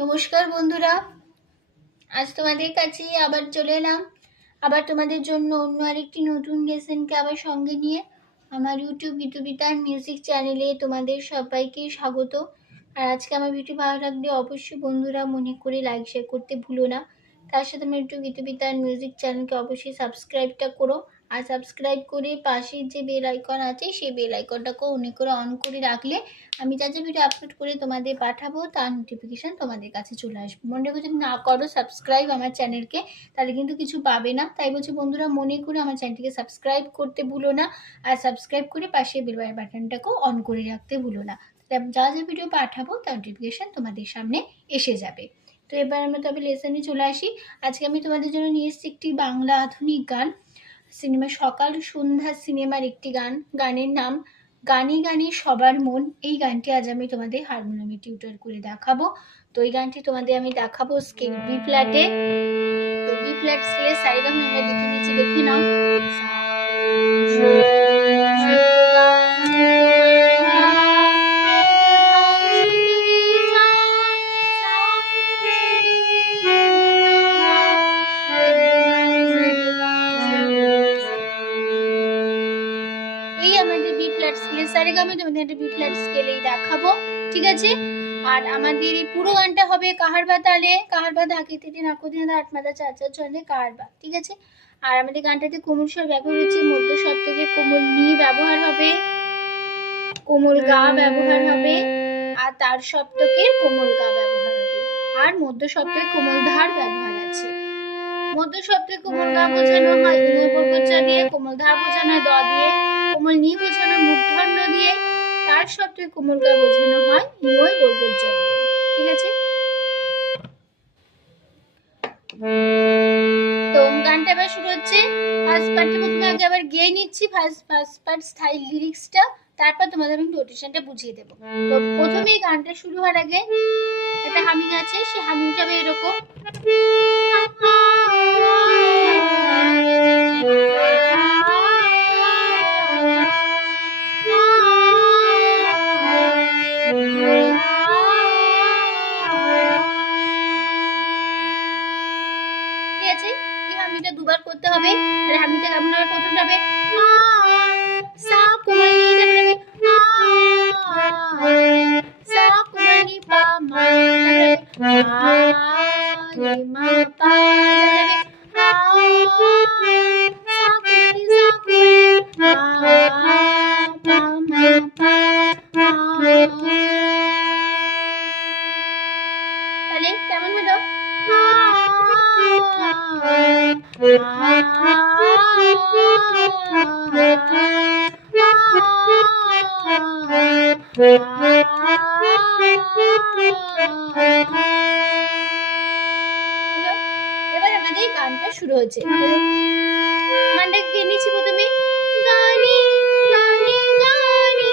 নমস্কার বন্ধুরা, আজ তোমাদের কাছে আবার চলে এলাম আবার তোমাদের জন্য অন্য আরেকটি নতুন লেসনকে আবার সঙ্গে নিয়ে। আমার ইউটিউব গীতবিতান মিউজিক চ্যানেলে তোমাদের সবাইকে স্বাগত। আর আজকে আমার ভিডিও ভালো লাগলে অবশ্যই বন্ধুরা মনে করে লাইক শেয়ার করতে ভুলো না। তার সাথে আমার ইউটিউব গীতবিতান মিউজিক চ্যানেলকে অবশ্যই সাবস্ক্রাইবটা করো। আর সাবস্ক্রাইব করে পাশের যে বেল আইকন আছে সেই বেল আইকনটাকেও অন করে রাখলে আমি যা যা ভিডিও আপলোড করে তোমাদের পাঠাবো তার নোটিফিকেশান তোমাদের কাছে চলে আসবে। মনে রেখো, যদি না করো সাবস্ক্রাইব আমার চ্যানেলকে তাহলে কিন্তু কিছু পাবে না। তাই বলছি বন্ধুরা, মনে করে আমার চ্যানেলটিকে সাবস্ক্রাইব করতে ভুলো না। আর সাবস্ক্রাইব করে পাশে বেল বাটনটাকেও অন করে রাখতে ভুলো না। যা যা ভিডিও পাঠাবো তার নোটিফিকেশান তোমাদের সামনে এসে যাবে। তো এবার আমরা তবে লেসনে চলে আসি। আজকে আমি তোমাদের জন্য নিয়ে এসেছি একটি বাংলা আধুনিক গান, সিনেমা সকাল সন্ধ্যা সিনেমার একটি গান। গানের নাম গানে গানে সবার মন। এই গানটি আজ আমি তোমাদের হারমোনিয়ামে টিউটর করে দেখাবো। তো এই গানটি তোমাদের আমি দেখাবো স্কেল বি ফ্ল্যাটে। তো বি ফ্ল্যাট স্কেলে সারেগাম আমরা দেখে নিচ্ছি, দেখে নাও। আমাদের বি ফ্ল্যাট স্কেলে সারেগামে তোমাদের একটা বি ফ্ল্যাট স্কেলেই দেখাবো, ঠিক আছে? আর আমাদের এই পুরো গানটা হবে কাহারবা তালে, কাহারবা ধাকে থেকে নাকদিনা আট মাদা চার চার চলে কাহারবা, ঠিক আছে? আর আমাদের গানটাতে কোমল স্বর ব্যবহার হচ্ছে, মধ্য সপ্তকে কোমল নি ব্যবহার হবে, কোমল গা ব্যবহার হবে, আর তার সপ্তকে কোমল গা ব্যবহার হবে, আর মধ্য সপ্তকে কোমল ধার ব্যবহার আছে। মধ্য সপ্তকে কোমল গা বোঝানো হয় ইময় বর্গোচ্চ দিয়ে, কোমল ধার বোঝানো হয় দ দিয়ে, কোমল নি বোঝানো মূর্ধন্য দিয়ে, তার সপ্তকে কোমল গা বোঝানো হয় ইময় বর্গোচ্চ দিয়ে, ঠিক আছে? তো গানটা এবার শুরু হচ্ছে। ফার্স্ট পার্টটা প্রথমে আবার গেয়ে নিচ্ছি, ফার্স্ট পার্ট স্থায়ী লিরিক্সটা, তারপর তোমাদের আমি নোটেশনটা বুঝিয়ে দেবো। তো প্রথমেই গানটা শুরু হওয়ার আগে একটা হামিং আছে, সেই হামিংটা আমি এরকম দুবার করতে হবে। আর হামিটা কেমন হবে? প্রথমটা হবে সা কোমল নি, সা কোমল নি পা মা, রে মা পা, সা কোমল নি সা কোমল পা মা পা। তাহলে কেমন হলো? এবার আমাদের গানটা শুরু হচ্ছে। গানটা গেয়ে নিচ্ছি প্রথমে। গানে গানে গানে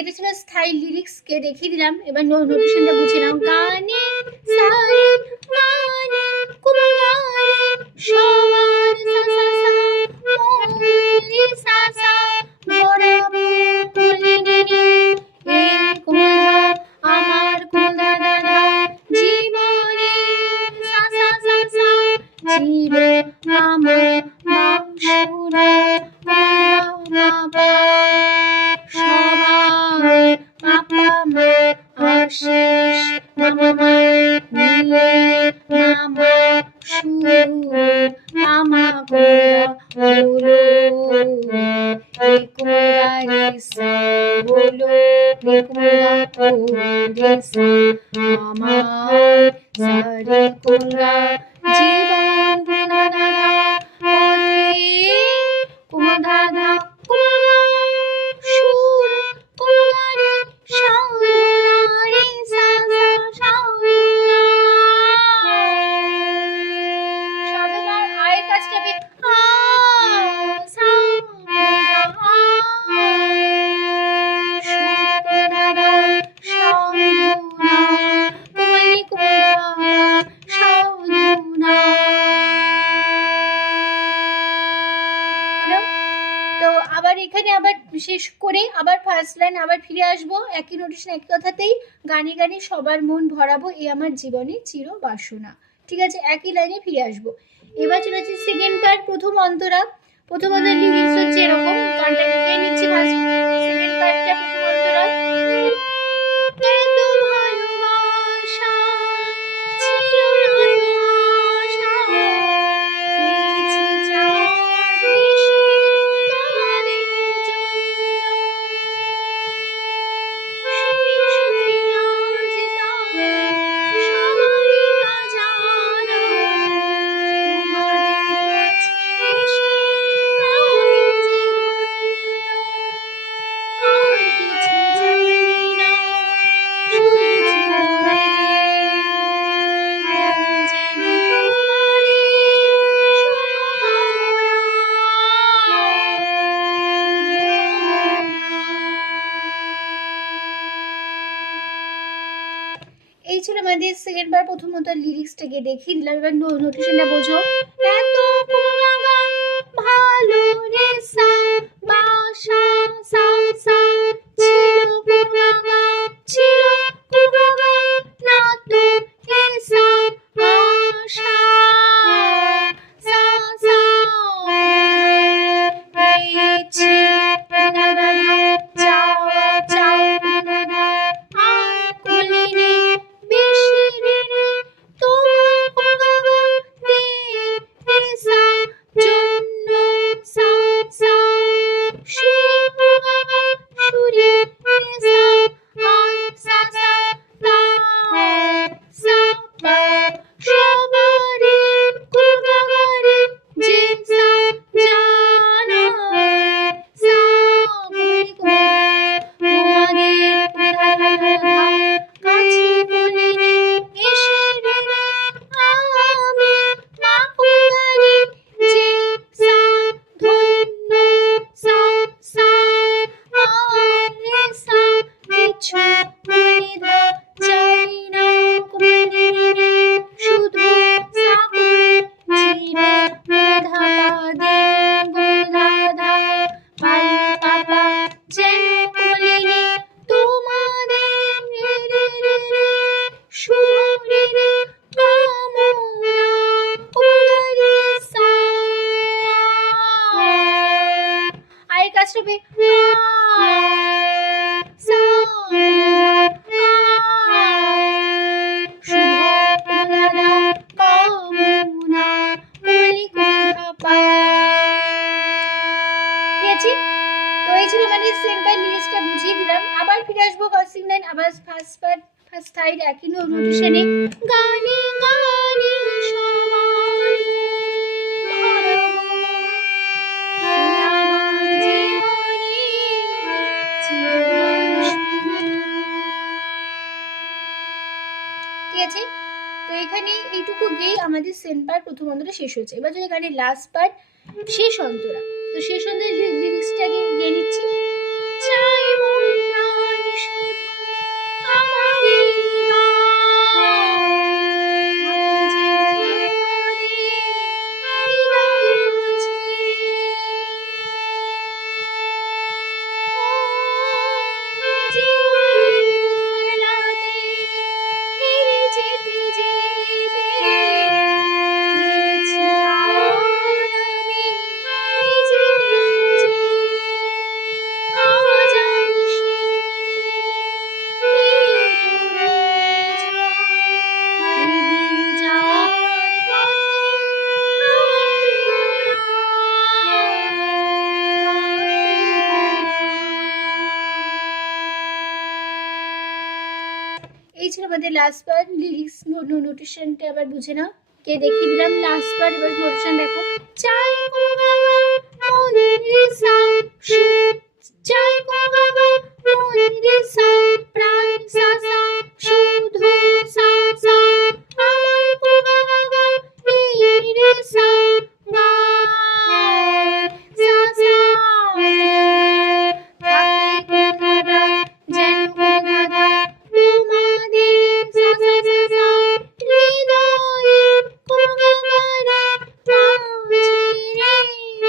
এটা ছিল স্থায়ী লিরিক্স কে দেখিয়ে দিলাম। এবার নোটেশনটা বুঝে নাও। গানে সারে গানে কোমল গানে সবার সা সা সা মোলি সা সা বরাবো কোলি নি নি, এ কোমল আমার কোমল দাদা জীবনে সা সা সা সা জীবে আমার মাংসুরে মা পা আশিস মামা নিয়ে মামা সুর মামা গোরা আবার এখানে আবার শেষ করে আবার ফার্স্ট লাইন আবার ফিরে আসবো, একই নোটেশন একই কথাতেই, গানে গানে সবার মন ভরাবো এ আমার জীবনে চির বাসনা। ঠিক আছে, একই লাইনে ফিরে আসবো। এবার চলে যাচ্ছে সেকেন্ড পার্ট, প্রথম অন্তরা। প্রথম অন্তরা লিরিক্স হচ্ছে এরকম, গানটা গিয়ে নিচ্ছি ফার্স্ট সেকেন্ড পার্টটা। প্রথম অন্তরা এত ভালোবাসা ছিল না তো আশা, পেয়েছি চাঁদ বেশি তোমাদের জন্য, শুনি শুনি আজ তাই সবারই অজানা, তোমাদের কাছে এসে আমি যে ধন্য, আর কিছু চাই না শুধু চিরদিন যেন তোমারই এই ছিল আমাদের সেকেন্ড বার। প্রথমত লিরিক্সটাকে দেখিয়ে দিলাম, এবার নোটেশনটা বোঝো। এত কুমাগা ভালো রে সা বাসা সা সা ছিল কুমাগা ছিল কুমাগা না তো এসা আশা সা সা পেয়েছি না না চাও চাও না না আর কলিনি বেশি রে তোমার কুমাগা দে এসা জন্য সা সা সুরে কুমাগা সুরে এসা আর সা সা তা সা পা সবারে কুমাগারে যে সা জানা সা বলি তোমাদের কাছে বলিনি এসে রে আমি মা কুমারি যে সা ধন্য সা সা আর রে সা কিছু বলিদা চাই না কুমারি রে শুধু সা করে চির গোধা পাদে গোধাধা পাই পাপা যেন বলিনি তোমাদের রে রে রে রে শুভ রে রে কামনা কুমারি সা। আর এই কাজটা সা শুভ গোধাধা কামনা বলি গোধা পা। ঠিক আছে, তো এই ছিল মানে সেন্টার লিরিক্সটা বুঝিয়ে দিলাম। আবার ফিরে আসবো ফার্স্ট লাইন, আবার ফার্স্ট পার্ট ফার্স্ট সাইড একই নোটেশনে, গানে গানে সবার আমার জীবনে ঠিক আছে। তো এখানে এইটুকু গেয়ে আমাদের সেন্ট পার্ট প্রথম অন্তরা শেষ হয়েছে। এবার যদি গানের লাস্ট পার্ট শেষ অন্তরা, তো শেষ অন্তরা লিরিক্সটাকে গিয়ে নিচ্ছি। চাই মন প্রাণ শুধু আমারই এই ছিল আমাদের লাস্ট পার্ট। লিরিক্স নোটেশনটা আবার বুঝে নাও, কে দেখিয়ে দিলাম লাস্ট পার্ট। এবার নোটেশন দেখো। চাই মনে সা সু চাই মনে সা প্রাণ সা সা শুধু সা সা আমার কুমাগা এই রে সা গা সা সা থাকে গোধাধা যেন গোধাধা তোমাদের সা সা সা সা হৃদয়ে কুমাগারে মাঝে রে সা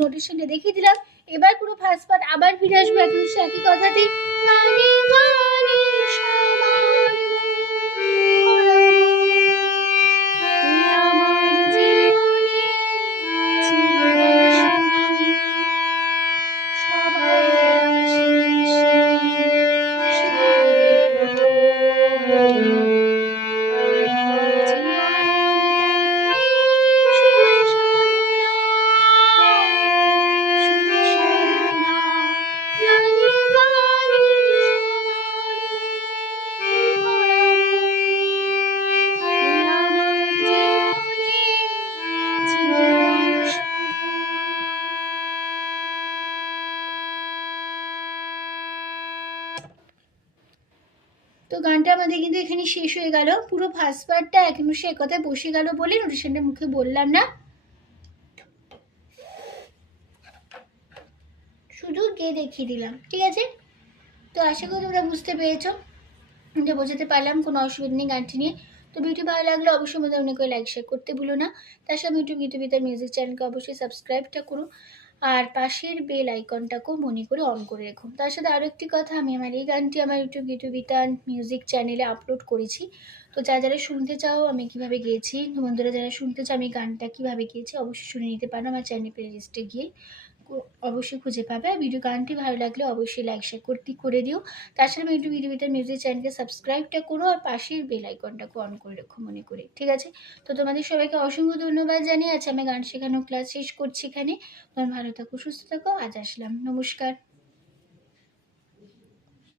নোটেশনটা দেখিয়ে দিলাম। এবার পুরো ফার্স্ট পার্ট আবার ফিরে আসবো এখন সে একই কথাতেই। গানে গানে সবার আমার জীবনে সবার তো গানটা আমাদের কিন্তু এখানে শেষ হয়ে গেল। পুরো ফার্স্ট পার্টটা এখন সে একথায় বসে গেল বলে নোটেশনটা মুখে বললাম না, শুধু গিয়ে দেখিয়ে দিলাম। ঠিক আছে, তো আশা করি তোমরা বুঝতে পেরেছো, যে বোঝাতে পারলাম, কোনো অসুবিধা নেই গানটি নিয়ে। তো ভিডিও ভালো লাগলে অবশ্যই মধ্যে অনেক লাইক শেয়ার করতে ভুলো না। তার সাথে ইউটিউব গীতবিতান মিউজিক চ্যানেলকে অবশ্যই সাবস্ক্রাইবটা করো, আর পাশের বেল আইকনটাকেও মনে করে অন করে রেখো। তার সাথে আরও একটি কথা, আমি আমার এই গানটি আমার ইউটিউব গীতবিতান মিউজিক চ্যানেলে আপলোড করেছি। তো যারা শুনতে চাও আমি কীভাবে গেয়েছি, বন্ধুরা যারা শুনতে চাও আমি গানটা কীভাবে গিয়েছি, অবশ্যই শুনে নিতে পারো আমার চ্যানেল প্লেলিস্টে গিয়ে, অবশ্যই খুঁজে পাবে। আর ভিডিও গানটি ভালো লাগলে অবশ্যই লাইক শেয়ার করে দিও। তার সাথে আমি ইউটিউব গীতবিতান মিউজিক চ্যানেলকে সাবস্ক্রাইবটা করো, আর পাশের বেল আইকনটাকে অন করে রেখো মনে করে। ঠিক আছে, তো তোমাদের সবাইকে অসংখ্য ধন্যবাদ জানিয়ে আছে আমি গান শেখানো ক্লাস শেষ করছি এখানে। তোমার ভালো থাকো, সুস্থ থাকো, আজ আসলাম, নমস্কার।